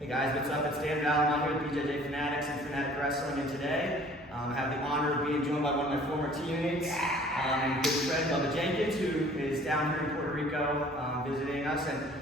Hey guys, what's up? It's Dan Vallon. I'm here with BJJ Fanatics and Fanatic Wrestling, and today I have the honor of being joined by one of my former teammates, good friend Bubba Jenkins, who is down here in Puerto Rico visiting us, and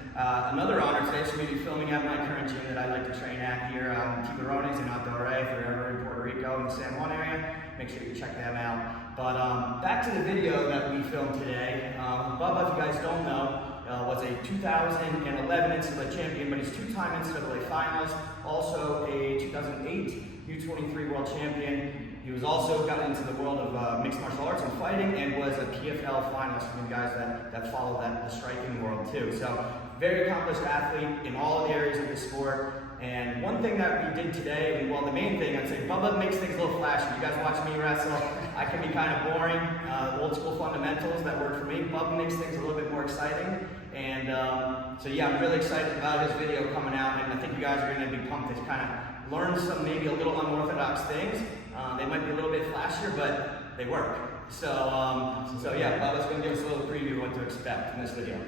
another honor today is for me to be filming at my current gym that I like to train at here, Tiburones in Outdoor. If you're ever in Puerto Rico in the San Juan area, make sure you check them out. But back to the video that we filmed today. Bubba, if you guys don't know, was a 2011 NCAA champion, but he's two-time NCAA finalist, also a 2008 U23 world champion. He was also got into the world of mixed martial arts and fighting, and was a PFL finalist for the guys that follow the striking world too. So very accomplished athlete in all of the areas of the sport. And one thing that we did today, and well, the main thing, I'd say Bubba makes things a little flashy. You guys watch me wrestle, I can be kind of boring, old school fundamentals that work for me. Bubba makes things a little bit more exciting. And so yeah, I'm really excited about his video coming out, and I think you guys are going to be pumped to kind of learn some maybe a little unorthodox things. They might be a little bit flashier, but they work. So yeah, Bubba's going to give us a little preview of what to expect in this video.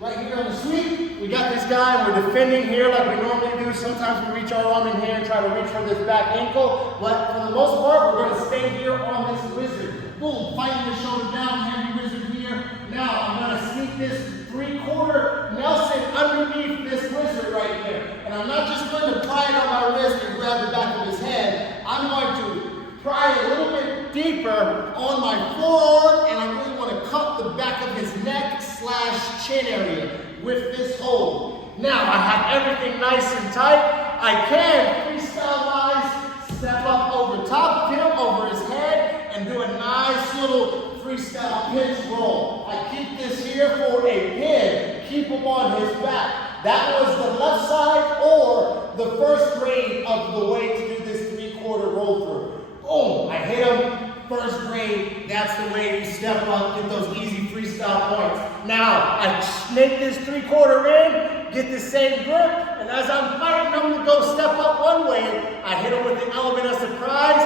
Right here on the suite, we got this guy, we're defending here like we normally do. Sometimes we reach our arm in here and try to reach for this back ankle, but for the most part, we're going to stay here on this wizard. Boom, fighting the shoulder down, heavy wizard here. Now, I'm going to sneak this three-quarter Nelson underneath this wizard right here. And I'm not just going to pry it on my wrist and grab the back of his head. I'm going to pry a little bit deeper on my forearm, and I really want to cut the back of his neck / chin area with this hold. Now I have everything nice and tight. I can freestyle-wise step up over top of him, over his head, and do a nice little freestyle pinch roll. I keep this here for a pin. Keep him on his back. That was the left side or the first grade of the way to do this three-quarter roll through. Boom, I hit him. First grade, that's the way you step up, get those easy freestyle points. Now, I snake this three-quarter in, get the same grip, and as I'm fighting him to go step up one way, I hit him with the element of surprise.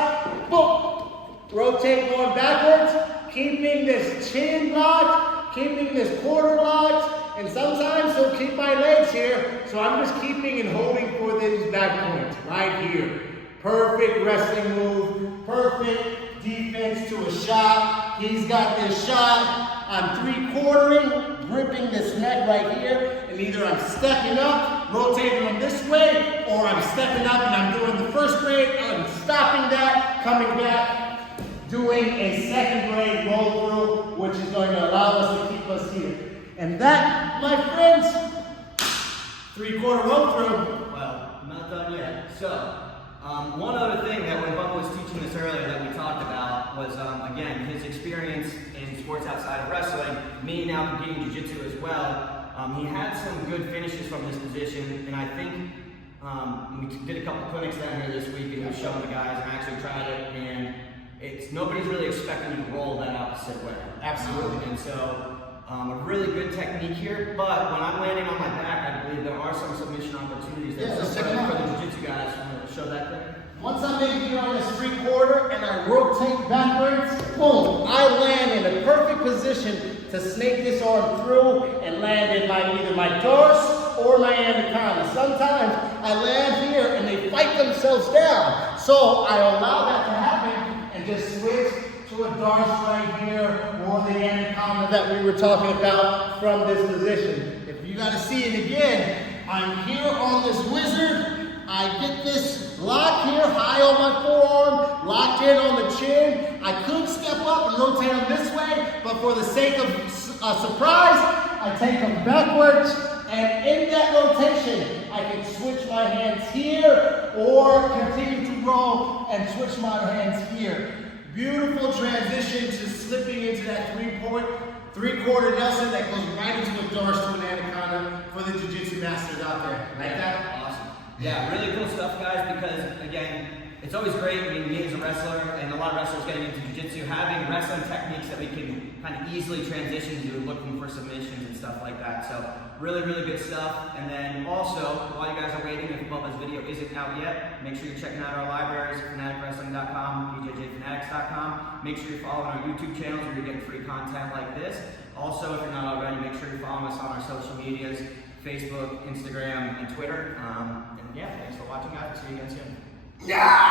Boom! Rotate going backwards, keeping this chin locked, keeping this quarter locked, and sometimes he'll keep my legs here, so I'm just keeping and holding for these back points right here. Perfect wrestling move, perfect defense to a shot. He's got this shot. I'm three-quartering, gripping this neck right here, and either I'm stepping up, rotating him this way, or I'm stepping up and I'm doing the first grade, and I'm stopping that, coming back, doing a second grade roll through, which is going to allow us to keep us here. And that, my friends, three-quarter roll through. Well, I'm not done yet. So, one other thing that when Bubba was teaching this earlier that we talked about was, again, his experience in sports outside of wrestling, me now competing jiu-jitsu as well. He had some good finishes from this position, and I think we did a couple clinics down here this week, and he was showing the guys, and I actually tried it, and nobody's really expecting you to roll that opposite way. Absolutely. And so, a really good technique here, but when I'm landing on my back, I believe there are some submission opportunities there. Yeah, so for the jiu-jitsu guys, show that thing. Once I'm in here on this three-quarter and I rotate backwards, boom, I land in a perfect position to snake this arm through and land in either my dorsal or my anaconda. Sometimes I land here and they fight themselves down. So I allow that to happen and just switch to a dorsal right here or the anaconda that we were talking about from this position. If you got to see it again, I'm here on this wizard. I get this lock here, high on my forearm, locked in on the chin. I could step up and rotate them this way, but for the sake of surprise, I take them backwards, and in that rotation, I can switch my hands here or continue to roll and switch my hands here. Beautiful transition to slipping into that three-quarter Nelson that goes right into a dorsal and anaconda for the jiu-jitsu masters out there. Like that? Awesome. Yeah, really cool stuff, guys, because, again, it's always great, I mean, me as a wrestler, and a lot of wrestlers getting into jiu-jitsu, having wrestling techniques that we can kind of easily transition to, looking for submissions and stuff like that. So, really, really good stuff. And then also, while you guys are waiting, if Bubba's video isn't out yet, make sure you're checking out our libraries, fanaticwrestling.com, bjjfanatics.com. Make sure you're following our YouTube channels where you're getting free content like this. Also, if you're not already, make sure you're following us on our social medias. Facebook, Instagram, and Twitter. And yeah, thanks for watching, guys. See you again soon. Yeah.